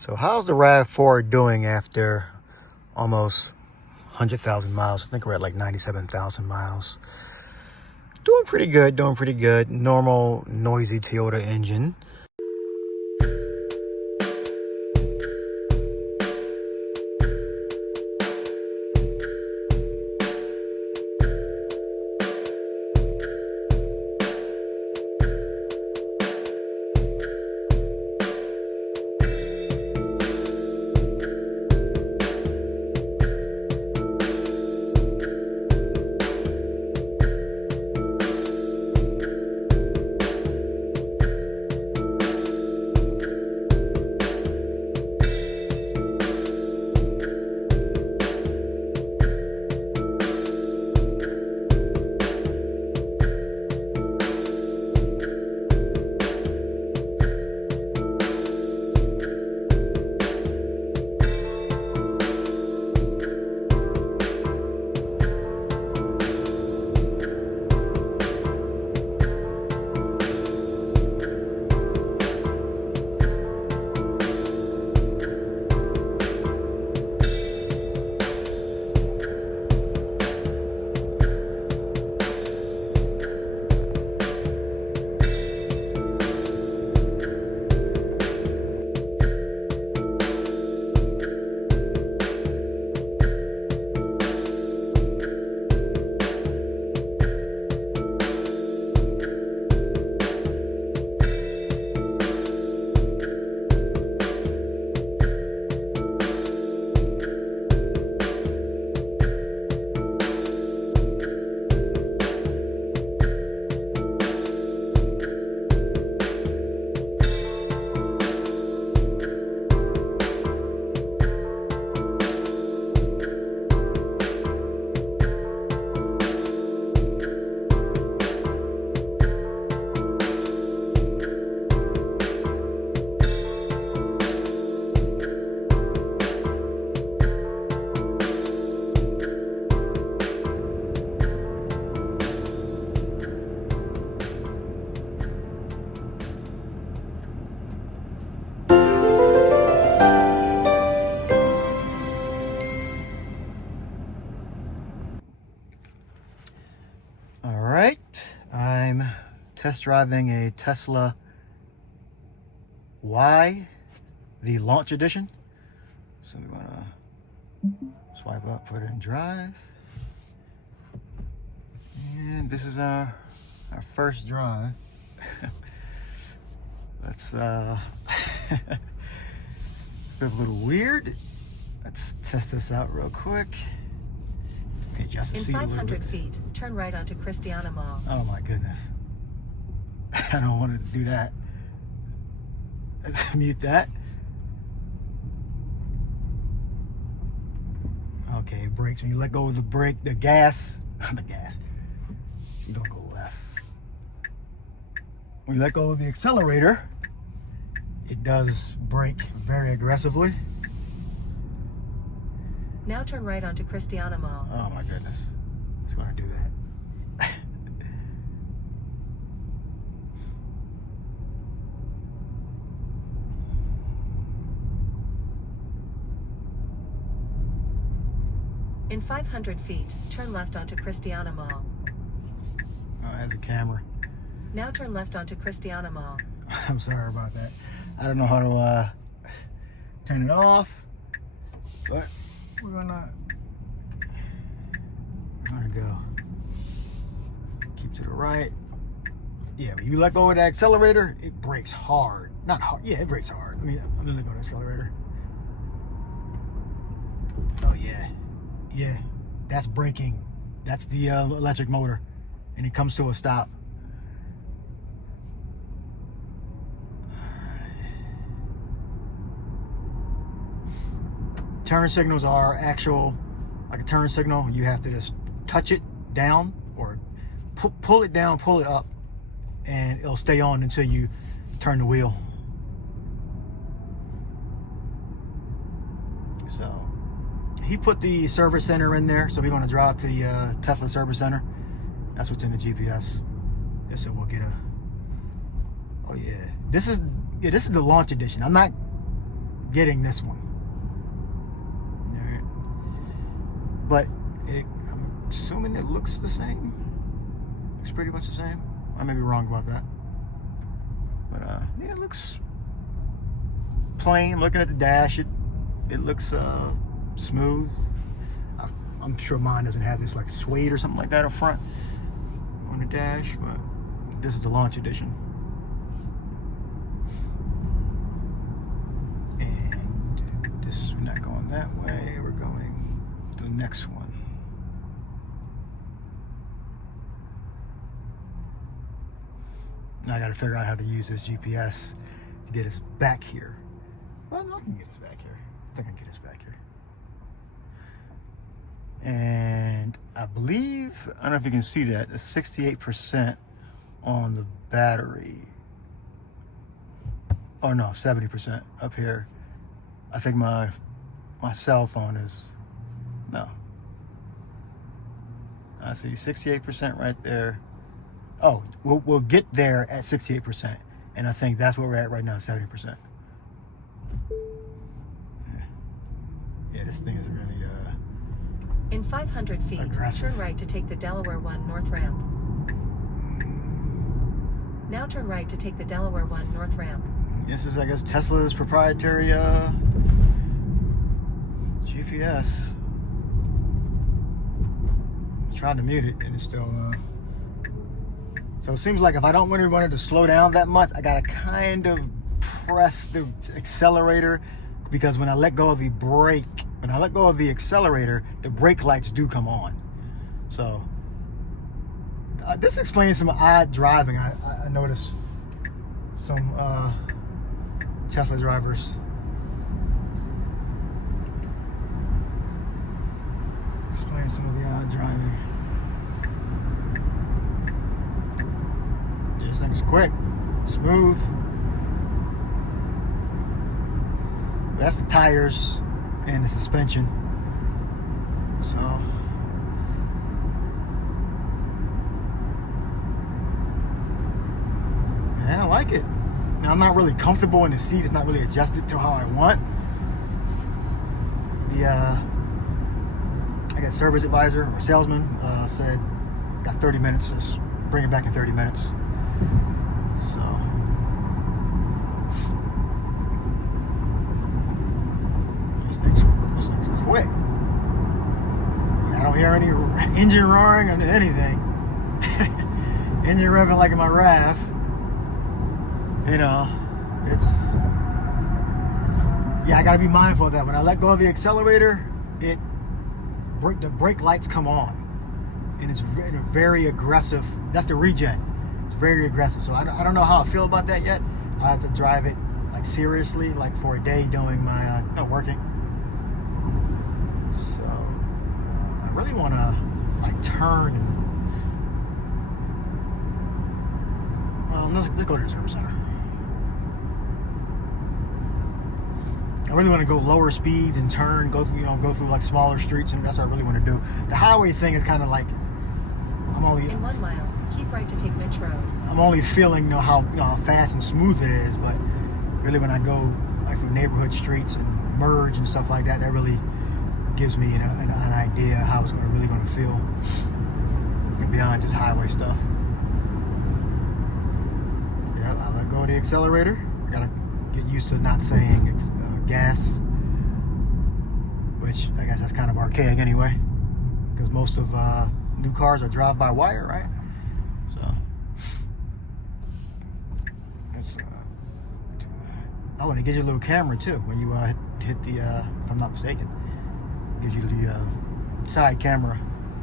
So how's the RAV4 doing after almost 100,000 miles? I think we're at like 97,000 miles. Doing pretty good, doing pretty good. Normal, noisy Toyota engine. All right, I'm test driving a Tesla Y, the launch edition. So we're gonna swipe up, put it in drive. And this is our first drive. Let's feels a little weird. Let's test this out real quick. Just in 500 feet, turn right onto Christiana Mall. Oh my goodness. I don't want to do that. Let's mute that. Okay, it brakes. When you let go of the brake, the gas, the gas, you don't go left. When you let go of the accelerator, it does brake very aggressively. Now turn right onto Christiana Mall. Oh my goodness. It's going to do that. In 500 feet, turn left onto Christiana Mall. Oh, it has a camera. Now turn left onto Christiana Mall. I'm sorry about that. I don't know how to turn it off, but we're gonna go. Keep to the right. Yeah, when you let go of the accelerator, it brakes hard. Not hard. Yeah, it brakes hard. Let me let go of the accelerator. Oh yeah, yeah. That's braking. That's the electric motor, and it comes to a stop. Turn signals are actual, like a turn signal. You have to just touch it down or pull it down, pull it up, and it'll stay on until you turn the wheel. So he put the service center in there, so we're going to drive to the Tesla service center. That's what's in the GPS. Yeah, so we'll get a. Oh yeah, this is the launch edition. I'm not getting this one. All right. But I'm assuming it looks the same. Looks pretty much the same. I may be wrong about that. But yeah, it looks plain. I'm looking at the dash. It looks smooth. I'm sure mine doesn't have this like suede or something like that up front on the dash, but this is the launch edition. And this, we're not going that way. We're going to the next one. Now I got to figure out how to use this GPS to get us back here. Well, no, I can get us back here. I think I can get us back here. And I believe, I don't know if you can see that, it's 68% on the battery. Oh no, 70% up here. I think my cell phone is, no. I see 68% right there. Oh, we'll get there at 68%. And I think that's where we're at right now, 70%. Yeah, this thing is really In 500 feet, aggressive. turn right to take the Delaware 1 North ramp. Now turn right to take the Delaware 1 North ramp. This is, I guess, Tesla's proprietary GPS. Tried to mute it and it's still so it seems like if I don't really want it to slow down that much, I gotta kind of press the accelerator, because when I let go of the brake, when I let go of the accelerator, the brake lights do come on. So this explains some odd driving. I noticed some Tesla drivers explain some of the odd driving. This thing's quick, smooth. That's the tires and the suspension. So yeah, I like it. Now I'm not really comfortable in the seat. It's not really adjusted to how I want. The I guess service advisor or salesman said got 30 minutes. Let's bring it back in 30 minutes. So this thing's quick. Yeah, I don't hear any engine roaring or anything. Engine revving like in my RAV. You know, it's, yeah, I gotta be mindful of that. When I let go of the accelerator, the brake lights come on, and it's very aggressive. That's the regen. It's very aggressive. So I don't know how I feel about that yet. I have to drive it like seriously, like for a day doing my working. So I really want to like turn and let's go to the service center. I really want to go lower speeds and turn, go through like smaller streets, and that's what I really want to do. The highway thing is kind of like I'm only In 1 mile, keep right to take Mitch Road. I'm only feeling how fast and smooth it is, but really when I go like through neighborhood streets and merge and stuff like that, that really gives me an idea how it's really going to feel beyond just highway stuff. Yeah, I let go of the accelerator. I gotta get used to not saying gas, which I guess that's kind of archaic anyway, because most of new cars are drive-by-wire, right? So it's oh, and it gives you a little camera too when you hit the if I'm not mistaken, it gives you the side camera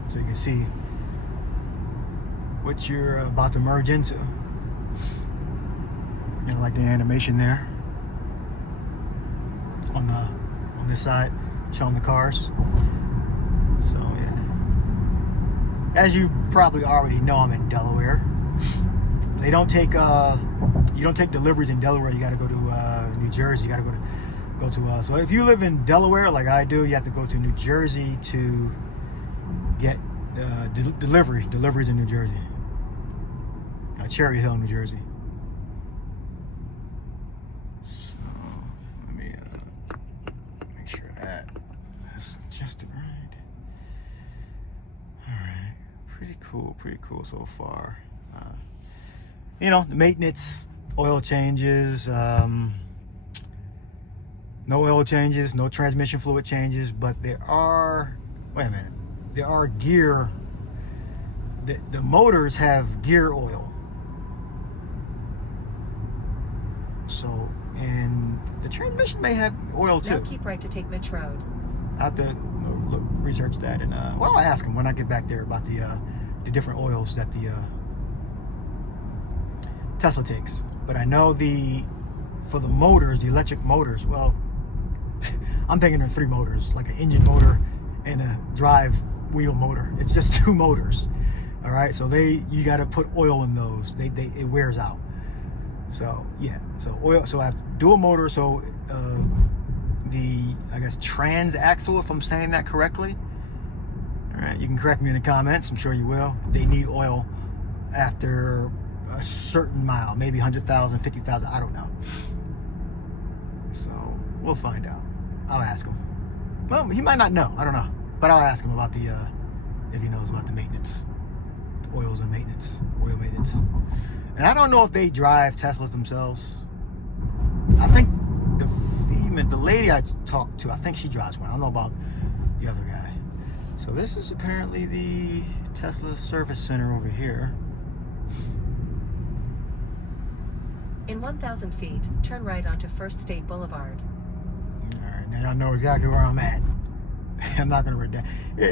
so you can see what you're about to merge into. You know, like the animation there on this side, showing the cars. So yeah, as you probably already know, I'm in Delaware. They don't take you don't take deliveries in Delaware. You got to go to New Jersey. You got to go to so if you live in Delaware like I do, you have to go to New Jersey to get deliveries in New Jersey. Cherry Hill, New Jersey. So let me Pretty cool so far. You know, the maintenance, oil changes, no oil changes, no transmission fluid changes, but there are, wait a minute, there are gear, the motors have gear oil. So, and the transmission may have oil too. Now keep right to take Mitch Road. I have to research that, and well, I'll ask him when I get back there about the different oils that the Tesla takes. But I know for the motors, the electric motors, well, I'm thinking there are 3 motors, like an engine motor and a drive wheel motor. It's just 2 motors. All right, so you got to put oil in those. It wears out. So yeah, so oil. So I have dual motor. So I guess transaxle, if I'm saying that correctly. All right, you can correct me in the comments. I'm sure you will. They need oil after a certain mile, maybe 100,000, 50,000. I don't know. So we'll find out. I'll ask him. Well, he might not know. I don't know, but I'll ask him about if he knows about the maintenance, the oils and maintenance, oil maintenance. And I don't know if they drive Teslas themselves. I think the lady I talked to, I think she drives one. I don't know about the other guy. So this is apparently the Tesla service center over here. In 1,000 feet, turn right onto First State Boulevard. All right, now I know exactly where I'm at. I'm not gonna read that.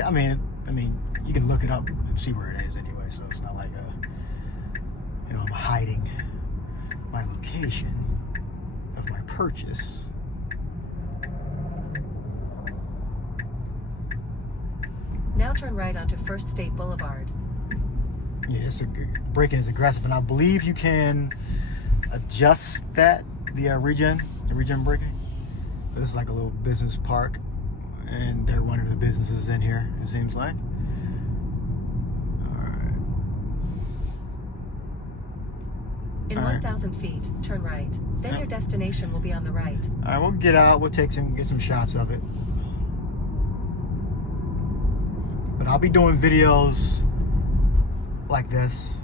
I mean, you can look it up and see where it is anyway. So it's not like I'm hiding my location of my purchase. Now turn right onto First State Boulevard. Yeah, braking is aggressive, and I believe you can adjust that, the regen braking. This is like a little business park, and they're one of the businesses in here, it seems like. In 1,000 feet, turn right. Then your destination will be on the right. All right, we'll get out. We'll get some shots of it. But I'll be doing videos like this,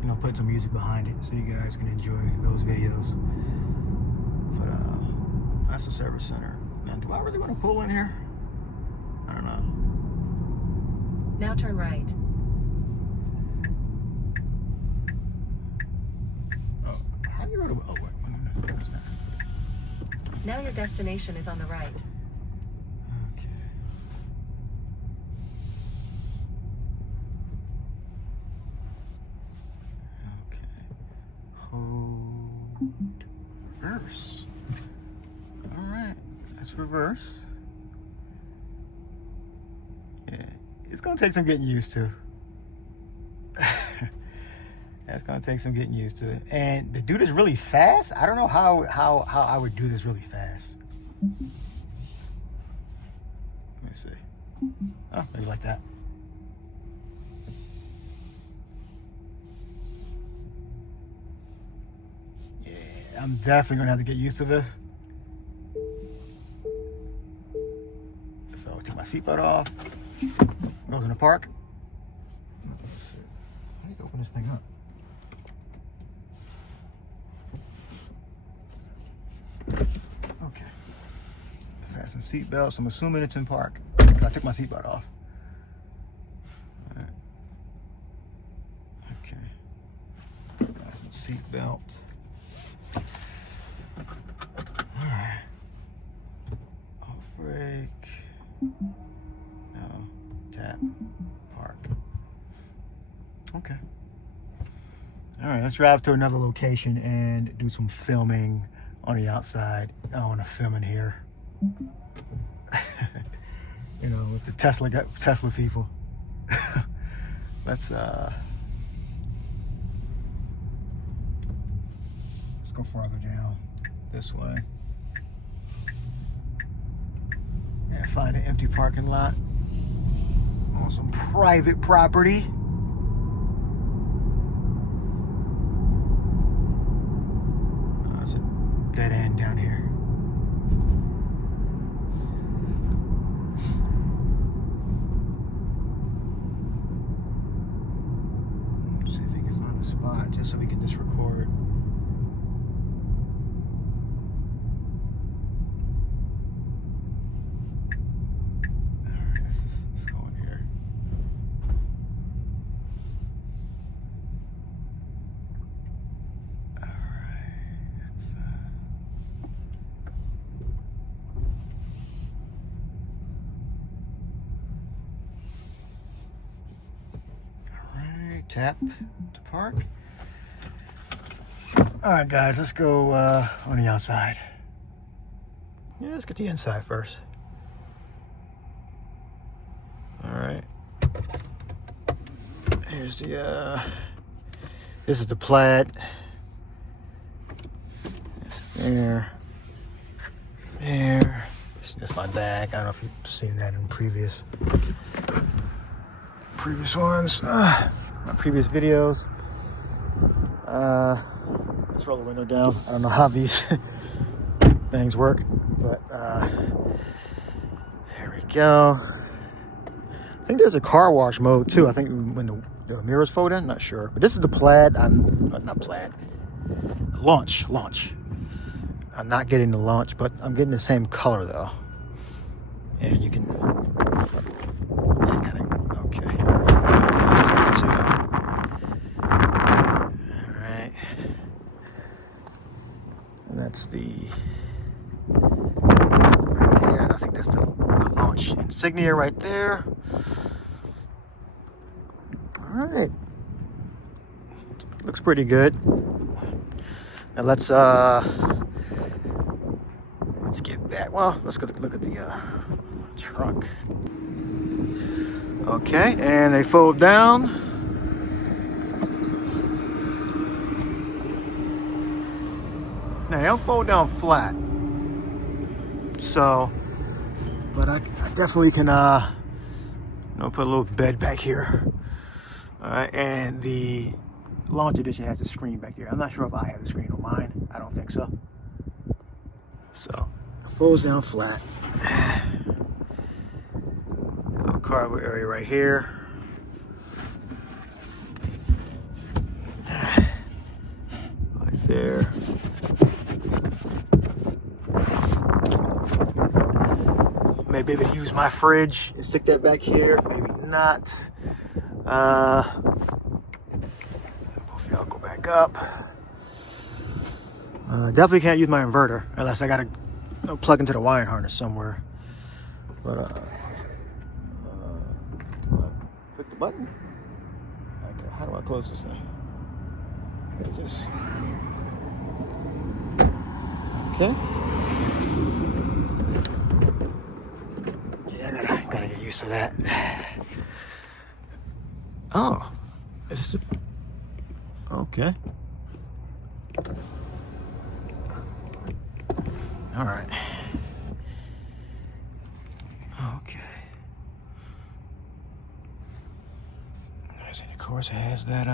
you know, putting some music behind it so you guys can enjoy those videos. But that's the service center. Now, do I really want to pull in here? I don't know. Now turn right. Now your destination is on the right. Okay. Hold. Reverse. All right. Let's reverse. Yeah. It's going to take some getting used to. That's gonna take some getting used to. And to do this really fast, I don't know how I would do this really fast. Let me see. Oh, maybe like that. Yeah, I'm definitely gonna have to get used to this. So take my seatbelt off. Goes in the park. Let's see. How do you open this thing up? Okay. Fasten seatbelts. I'm assuming it's in park. I took my seatbelt off. All right. Okay. Fasten seatbelt. All right. Off brake. No. Tap. Park. Okay. All right. Let's drive to another location and do some filming on the outside. I don't want to film in here. You know, with the Tesla people. Let's go farther down this way. And find an empty parking lot on some private property. Dead end down here. tap to park. All right, guys, let's go on the outside. Yeah, let's get the inside first. All right. Here's the, this is the Plaid. It's there. There. That's my bag. I don't know if you've seen that in previous ones, my previous videos. Let's roll the window down. I don't know how these things work, but there we go. I think there's a car wash mode too. I think when the mirrors fold in, not sure. But this is the Plaid. Not Plaid. Launch. I'm not getting the launch, but I'm getting the same color though. And you can kind of, okay. I have to get used to that too. All right. And that's the right there. And I think that's the launch insignia right there. All right. Looks pretty good. Now let's get back. Well, let's go look at the trunk. Okay, and they fold down. Now they don't fold down flat. So, but I definitely can put a little bed back here. All right, and the Launch Edition has a screen back here. I'm not sure if I have the screen on mine. I don't think so. So it folds down flat. Little cargo area right here. Right there. Maybe able to use my fridge and stick that back here. Maybe not. Both of y'all go back up. Definitely can't use my inverter unless I gotta plug into the wiring harness somewhere. But do I click the button? Okay, how do I close this thing? Just okay. Yeah, I gotta get used to that. Oh, it's okay. All right. Okay. And of course, it has that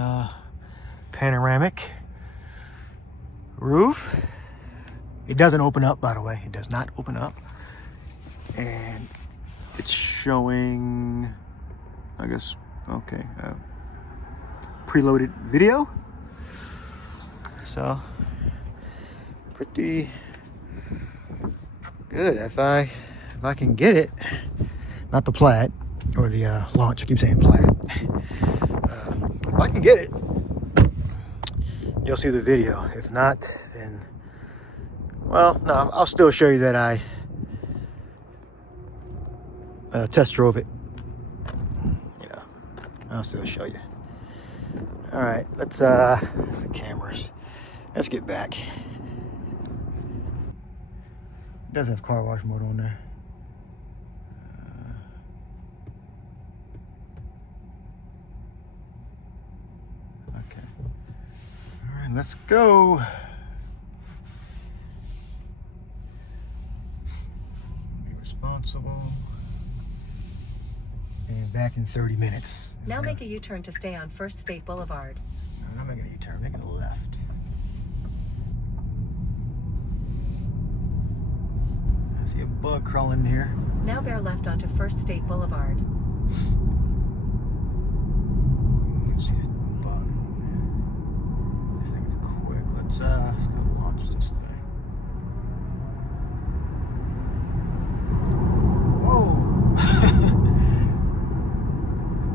panoramic roof. It doesn't open up, by the way. It does not open up. And it's showing, I guess, okay, preloaded video. So, pretty good if I can get it. Not the Plaid or the Launch. I keep saying Plaid. If I can get it, you'll see the video. If not, then well, no, I'll still show you that I test drove it. You know, I'll still show you. All right, let's the cameras. Let's get back. It does have car wash mode on there. Okay. All right, let's go. Be responsible. And back in 30 minutes. Now make a U-turn to stay on First State Boulevard. I'm not making a U-turn, I'm making a left. I see a bug crawling in here. Now bear left onto First State Boulevard. Let's see the bug. This thing is quick. Let's go launch this thing. Whoa!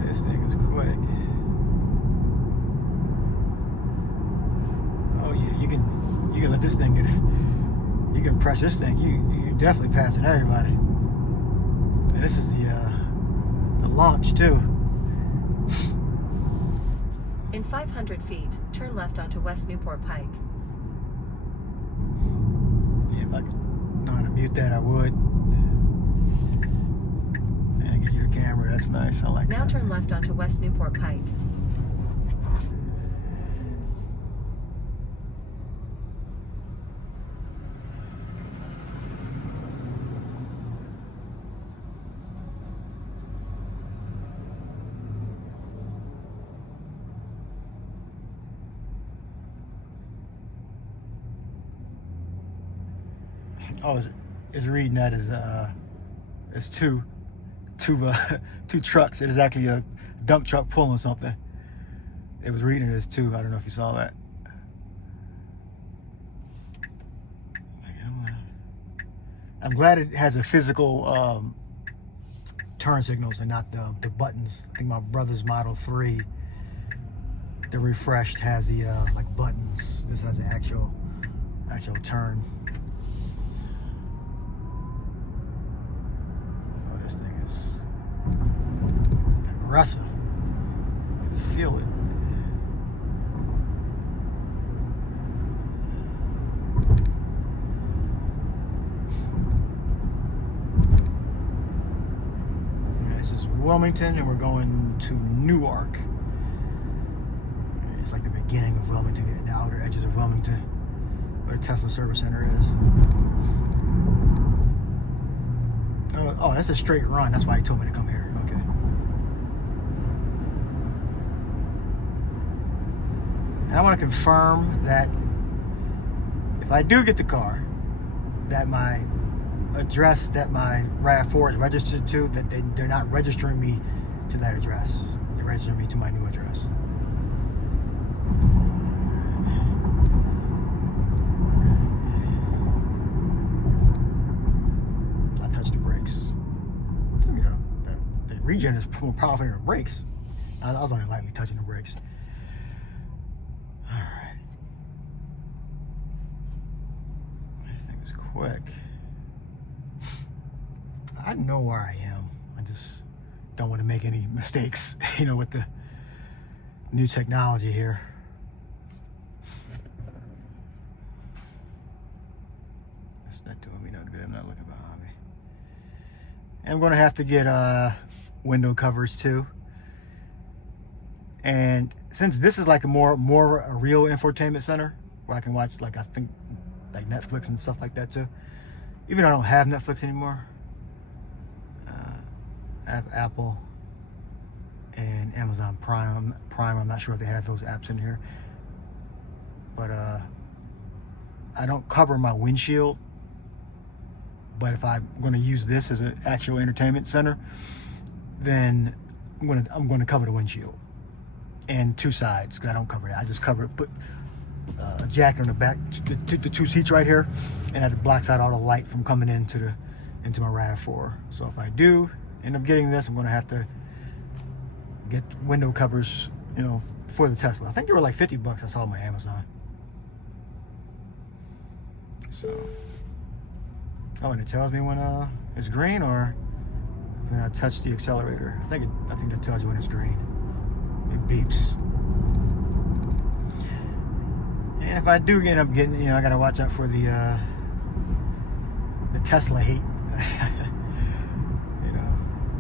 This thing is quick. Oh yeah, you can let this thing get it. You can press this thing. You're definitely passing everybody. And this is the launch too. In 500 feet, turn left onto West Newport Pike. Yeah, if I could know how to mute that, I would. And get you the camera. That's nice. I like Now that. turn left onto West Newport Pike. Oh, it's reading that as two trucks. It is actually a dump truck pulling something. It was reading it as two. I don't know if you saw that. I'm glad it has a physical turn signals and not the buttons. I think my brother's Model 3, the refreshed, has the like buttons. This has an actual turn. Oh, this thing is aggressive. You can feel it. This is Wilmington, and we're going to Newark. It's like the beginning of Wilmington, the outer edges of Wilmington, where the Tesla service center is. Oh, that's a straight run. That's why he told me to come here. Okay. And I want to confirm that if I do get the car, that my address that my RAV4 is registered to, that they're not registering me to that address. They're registering me to my new address. I touched the brakes. You know, the regen is more powerful than the brakes. I was only lightly touching the brakes. All right. This thing is quick. I know where I am. I just don't want to make any mistakes, you know, with the new technology here. It's not doing me no good. I'm not looking behind me. And I'm going to have to get window covers too. And since this is like a more a real infotainment center where I can watch, like, I think like Netflix and stuff like that too. Even though I don't have Netflix anymore. I have Apple and Amazon Prime. I'm not sure if they have those apps in here, but I don't cover my windshield. But if I'm going to use this as an actual entertainment center, then I'm going to cover the windshield and two sides, because I don't cover that. I just cover it, put a jacket on the back, the two seats right here, and that blocks out all the light from coming into my RAV4. So if I do end up getting this, I'm going to have to get window covers, you know, for the Tesla. I think they were like $50 I saw on my Amazon. So, oh, and it tells me when it's green or when I touch the accelerator. I think that tells you when it's green. It beeps. And if I do end up getting, you know, I got to watch out for the Tesla hate.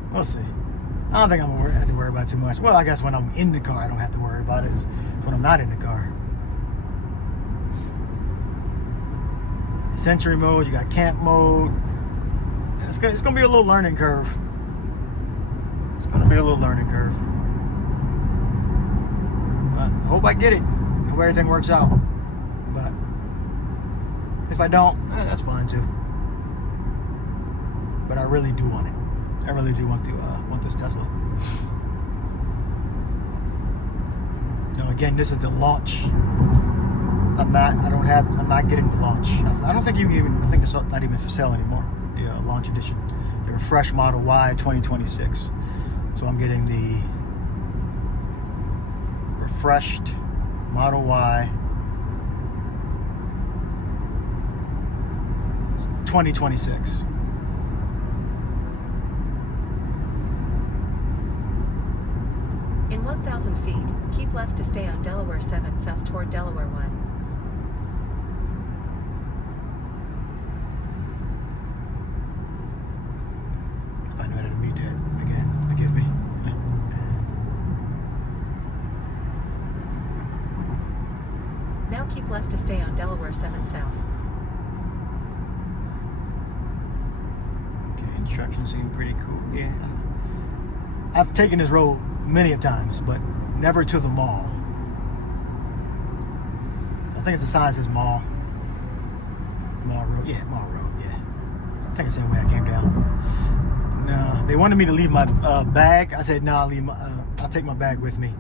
We'll see. I don't think I'm gonna have to worry about it too much. Well, I guess when I'm in the car, I don't have to worry about it. It's when I'm not in the car. Sensory mode, you got camp mode. It's gonna be a little learning curve. It's gonna be a little learning curve. But I hope I get it. I hope everything works out. But if I don't, that's fine too. But I really do want it. I really do want this Tesla. Now again, this is the launch. I'm not getting the launch. I don't think you can even, I think it's not even for sale anymore. The launch edition. The refresh Model Y 2026. So I'm getting the refreshed Model Y 2026. In 1,000 feet, keep Keep left to stay on Delaware 7 South toward Delaware 1. If I knew how to mute that again, forgive me. Now keep left to stay on Delaware 7 South. Okay, instructions seem pretty cool. Yeah, I've taken this road many a times, but never to the mall. I think it's a sign that says mall. Mall Road, yeah, Mall Road, yeah. I think it's the same way I came down. No, they wanted me to leave my bag. I said, no, I'll take my bag with me.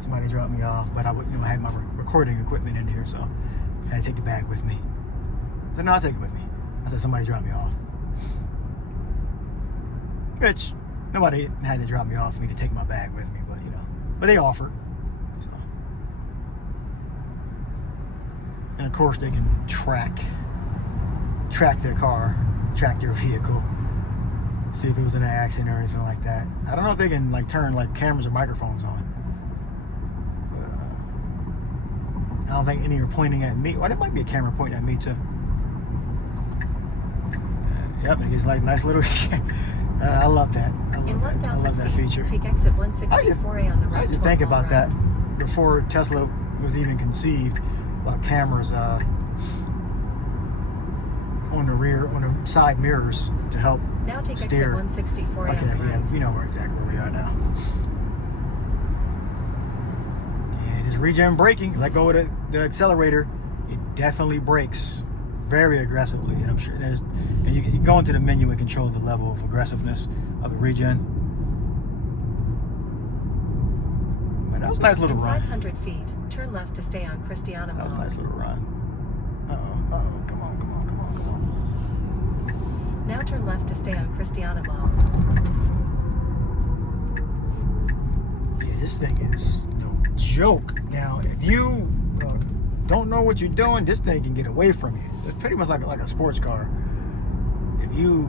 Somebody dropped me off, but I had my recording equipment in here, so I had to take the bag with me. I said, no, I'll take it with me. I said, somebody dropped me off. Which, nobody had to drop me off for me to take my bag with me, but but they offered. So. And of course they can track their car, track their vehicle, see if it was in an accident or anything like that. I don't know if they can turn cameras or microphones on. But, I don't think any are pointing at me. Well, there might be a camera pointing at me too. Yep, it gets nice little. I love that. I love that feature. Take exit 164A on the right. I used to think about that before Tesla was even conceived, about cameras on the side mirrors to help now take steer. Exit 164A Okay, on the right. yeah, you know exactly where we are now. And it's regen braking. Let go of the accelerator. It definitely brakes very aggressively, and I'm sure you go into the menu and control the level of aggressiveness of the regen. But that was a nice little run. 500 feet, turn left to stay on Christiana Mall. That was a nice little run. Come on. Now turn left to stay on Christiana Mall. Yeah, this thing is no joke. Now, if you don't know what you're doing, this thing can get away from you. It's pretty much like a sports car. If you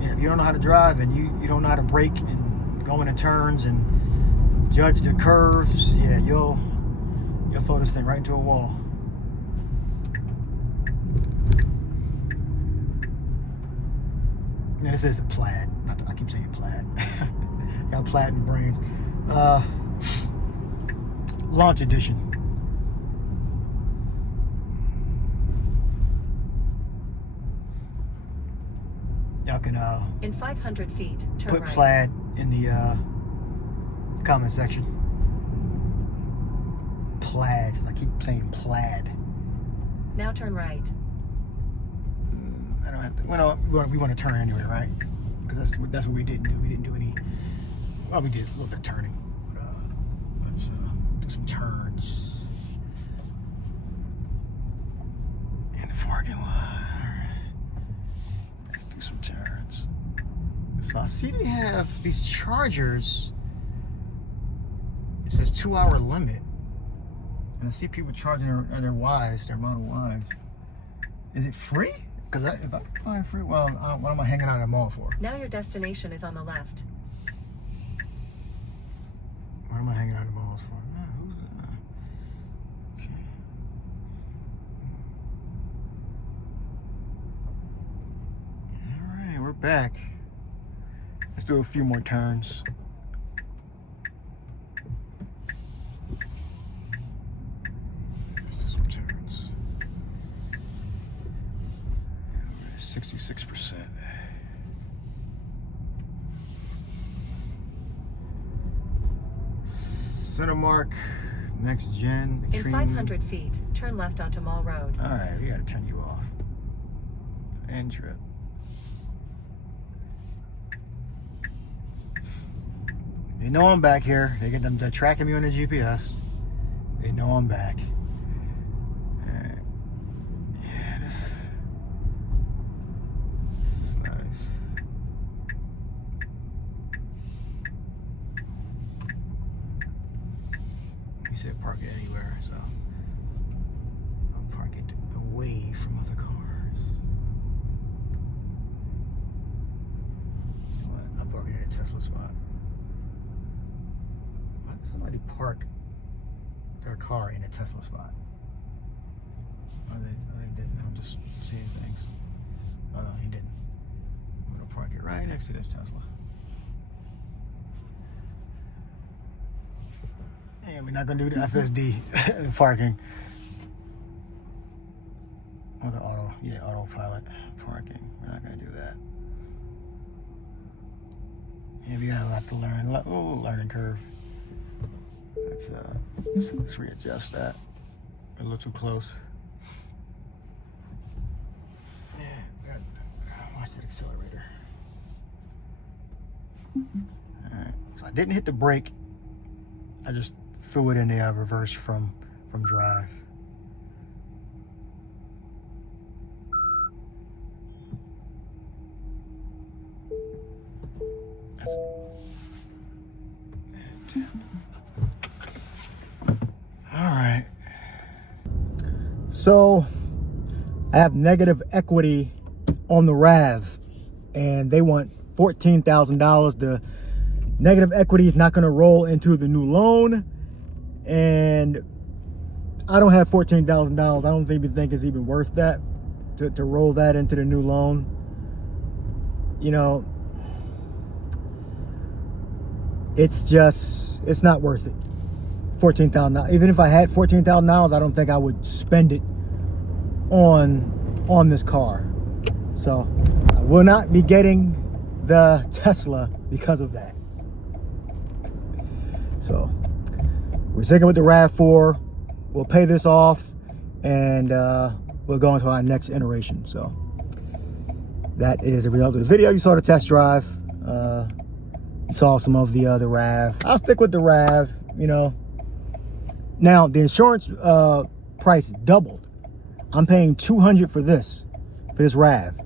don't know how to drive and you don't know how to brake and go into turns and judge the curves, yeah, you'll throw this thing right into a wall. And this is a plaid. I keep saying plaid. Got plaid in the brains. Launch edition. Y'all can in 500 feet, turn put right. plaid in the comment section. Plaid. I keep saying plaid. Now turn right. I don't have to. Well, we want to turn anyway, right? Because that's what we didn't do. We didn't do any. Well, we did a little bit of turning. But, let's do some turns in the parking lot. Let's do some turns. So I see they have these chargers. It says 2-hour limit, and I see people charging their Ys, their Model Ys. Is it free? Because if I find free, well, what am I hanging out at the mall for? Now your destination is on the left. What am I hanging out at the malls for? Okay. All right, we're back. Let's do a few more turns. Let's do some turns. 66%. Cinemark, next gen, In 500 feet, turn left onto Mall Road. All right, we gotta turn you off. End trip. They know I'm back here. They're tracking me on the GPS. They know I'm back. Yeah, this is nice. You said park it anywhere, so I'll park it away from other cars. You know what? I'll park it in a Tesla spot. Why does somebody park their car in a Tesla spot. Oh, they didn't. I'm just seeing things. Oh no, he didn't. I'm gonna park it right next to this Tesla. And we're not gonna do the FSD parking. Or the autopilot parking. We're not gonna do that. Yeah, we got a lot to learn. Oh, learning curve. Let's readjust that. A little too close. Yeah, watch that accelerator. Alright, so I didn't hit the brake. I just threw it in the reverse from drive. All right. So I have negative equity on the RAV, and they want $14,000. The negative equity is not going to roll into the new loan, and I don't have $14,000. I don't even think it's even worth that to roll that into the new loan. You know, it's not worth it. $14,000. Even if I had $14,000, I don't think I would spend it on this car. So I will not be getting the Tesla because of that. So we're sticking with the RAV4. We'll pay this off, and we'll go into our next iteration. So that is the result of the video. You saw the test drive. You saw some of the RAV. I'll stick with the RAV, you know. Now, the insurance price doubled. I'm paying $200 for this RAV.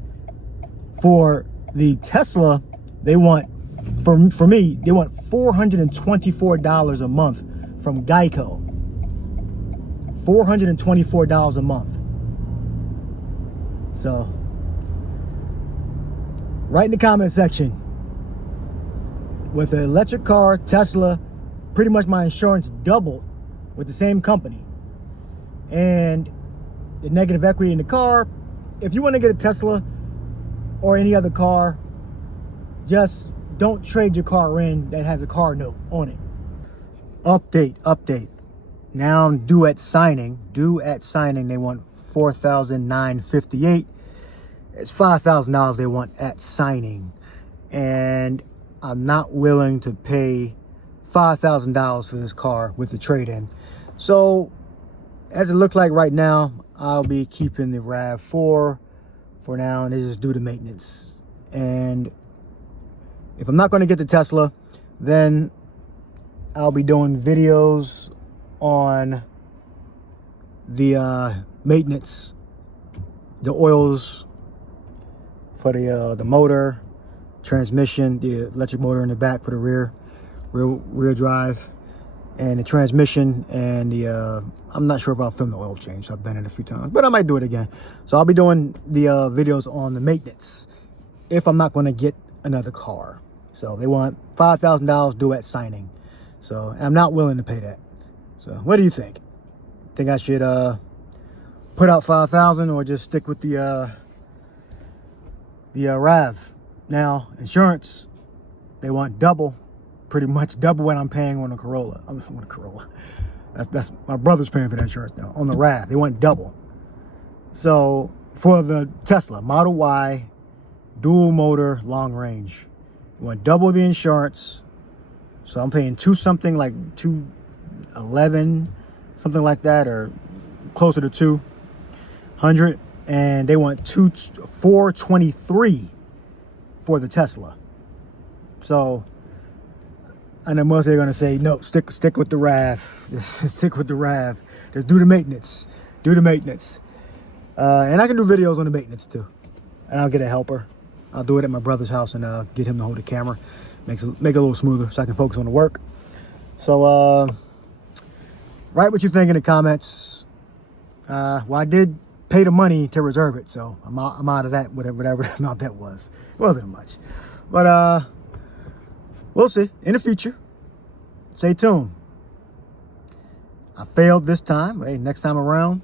For the Tesla, they want, for me, they want $424 a month from Geico. $424 a month. So, write in the comment section. With an electric car, Tesla, pretty much my insurance doubled with the same company. And the negative equity in the car, if you want to get a Tesla or any other car, just don't trade your car in that has a car note on it. Update. Now due at signing, they want $4,958. It's $5,000 they want at signing. And I'm not willing to pay $5,000 for this car with the trade-in. So, as it looks like right now, I'll be keeping the RAV4 for now, and they just do the maintenance. And if I'm not going to get the Tesla, then I'll be doing videos on the maintenance, the oils for the motor, transmission, the electric motor in the back for the rear drive, and the transmission, and the I'm not sure if I'll film the oil change. I've done it a few times, but I might do it again. So I'll be doing the videos on the maintenance if I'm not going to get another car. So they want $5,000 due at signing. So I'm not willing to pay that. So what do you think? Think I should put out $5,000 or just stick with the RAV? Now, insurance, they want double, pretty much double what I'm paying on a Corolla. I'm on a Corolla. That's my brother's paying for that insurance now. On the RAV, they want double. So for the Tesla Model Y, dual motor, long range, you want double the insurance. So I'm paying $211, something like that, or closer to $200, and they want $423 for the Tesla. So I know most of you are going to say, no, stick with the RAV. Just stick with the RAV. Just do the maintenance. And I can do videos on the maintenance too. And I'll get a helper. I'll do it at my brother's house and get him to hold the camera. Make it a little smoother so I can focus on the work. So write what you think in the comments. Well, I did pay the money to reserve it, so I'm out of that, whatever amount that was. It wasn't much. But we'll see in the future. Stay tuned. I failed this time. Hey, next time around,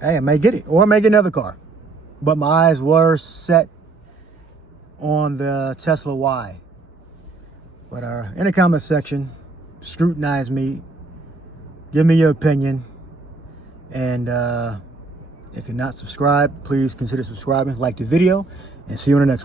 hey, I may get it, or I may get another car. But my eyes were set on the Tesla Y. But in the comment section, scrutinize me, give me your opinion, and if you're not subscribed, please consider subscribing, like the video, and see you on the next one.